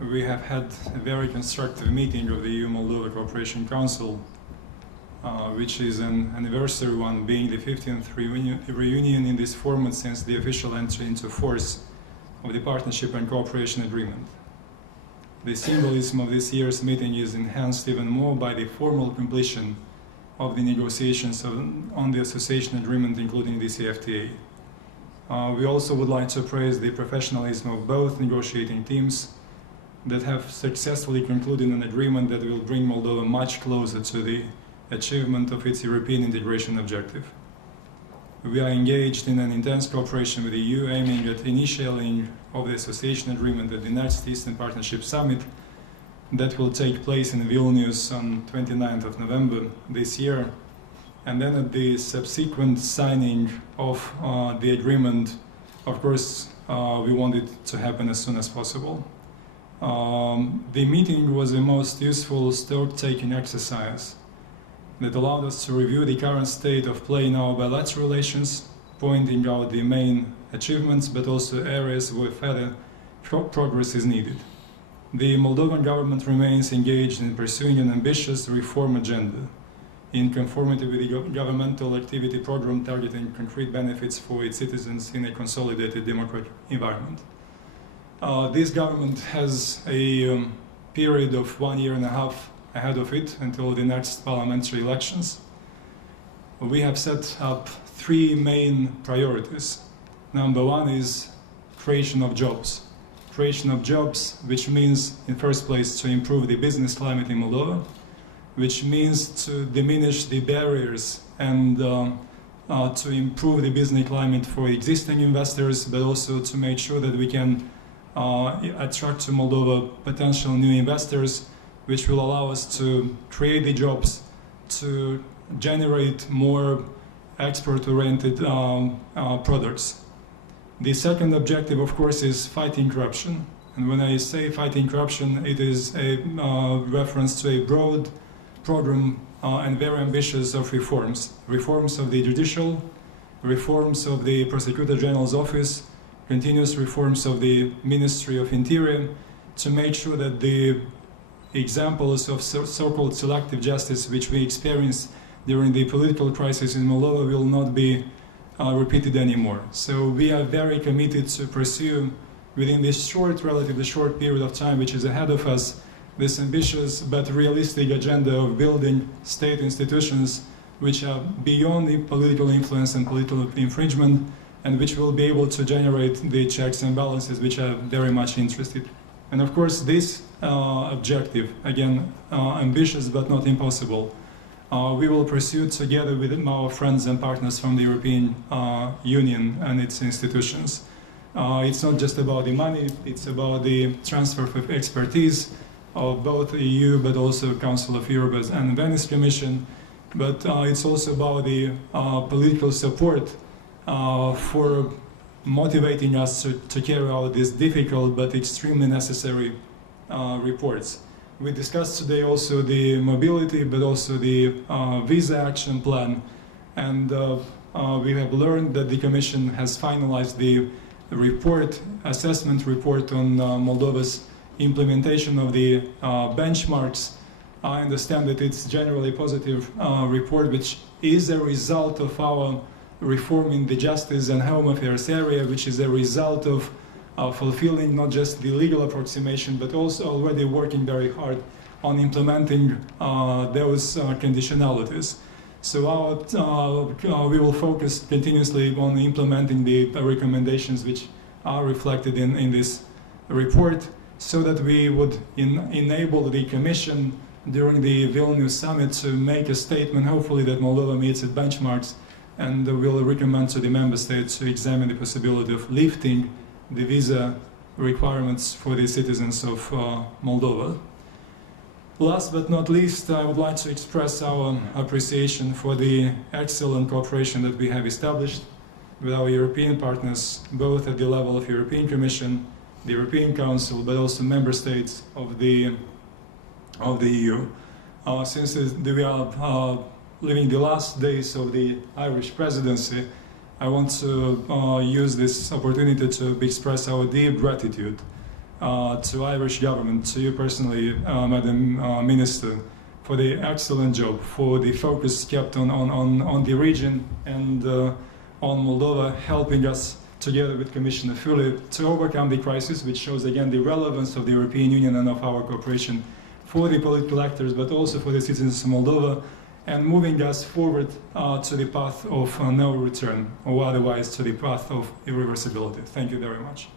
we have had a very constructive meeting of the EU-Moldova Cooperation Council, which is an anniversary one, being the 15th reunion in this format since the official entry into force of the Partnership and Cooperation Agreement. The symbolism of this year's meeting is enhanced even more by the formal completion of the negotiations on the association agreement, including the CFTA. We also would like to praise the professionalism of both negotiating teams that have successfully concluded an agreement that will bring Moldova much closer to the achievement of its European integration objective. We are engaged in an intense cooperation with the EU, aiming at initiating of the association agreement at the next Eastern Partnership Summit that will take place in Vilnius on 29th of November this year, and then at the subsequent signing of the agreement. Of course, we want it to happen as soon as possible. The meeting was the most useful stock-taking exercise that allowed us to review the current state of play in our bilateral relations, pointing out the main achievements, but also areas where further progress is needed. The Moldovan government remains engaged in pursuing an ambitious reform agenda in conformity with the governmental activity program targeting concrete benefits for its citizens in a consolidated democratic environment. This government has a period of 1.5 years ahead of it until the next parliamentary elections. We have set up 3 main priorities. Number 1 is creation of jobs. Creation of jobs, which means, in first place, to improve the business climate in Moldova, which means to diminish the barriers and to improve the business climate for existing investors, but also to make sure that we can attract to Moldova potential new investors, which will allow us to create the jobs, to generate more export-oriented products. The second objective, of course, is fighting corruption. And when I say fighting corruption, it is a reference to a broad program and very ambitious of reforms. Reforms of the judicial, reforms of the Prosecutor General's office, continuous reforms of the Ministry of Interior, to make sure that the examples of so-called selective justice which we experienced during the political crisis in Moldova will not be repeated anymore. So we are very committed to pursue within this relatively short period of time which is ahead of us, this ambitious but realistic agenda of building state institutions which are beyond the political influence and political infringement, and which will be able to generate the checks and balances which are very much interested. And of course this objective, again, ambitious but not impossible, we will pursue together with our friends and partners from the European Union and its institutions. It's not just about the money, it's about the transfer of expertise of both the EU but also Council of Europe and Venice Commission, but it's also about the political support for motivating us to carry out these difficult but extremely necessary reports. We discussed today also the mobility, but also the visa action plan, and we have learned that the Commission has finalized the assessment report on Moldova's implementation of the benchmarks. I understand that it's generally a positive report, which is a result of our reform in the justice and home affairs area, which is a result of fulfilling not just the legal approximation, but also already working very hard on implementing those conditionalities. So we will focus continuously on implementing the recommendations which are reflected in this report, so that we would enable the Commission during the Vilnius summit to make a statement, hopefully, that Moldova meets its benchmarks, and will recommend to the member states to examine the possibility of lifting the visa requirements for the citizens of Moldova. Last but not least, I would like to express our appreciation for the excellent cooperation that we have established with our European partners, both at the level of European Commission, the European Council, but also member states of the EU. Since we are living the last days of the Irish presidency, I want to use this opportunity to express our deep gratitude to Irish government, to you personally, Madam Minister, for the excellent job, for the focus kept on the region and on Moldova, helping us together with Commissioner Füle to overcome the crisis, which shows again the relevance of the European Union and of our cooperation for the political actors, but also for the citizens of Moldova, and moving us forward to the path of no return, or otherwise to the path of irreversibility. Thank you very much.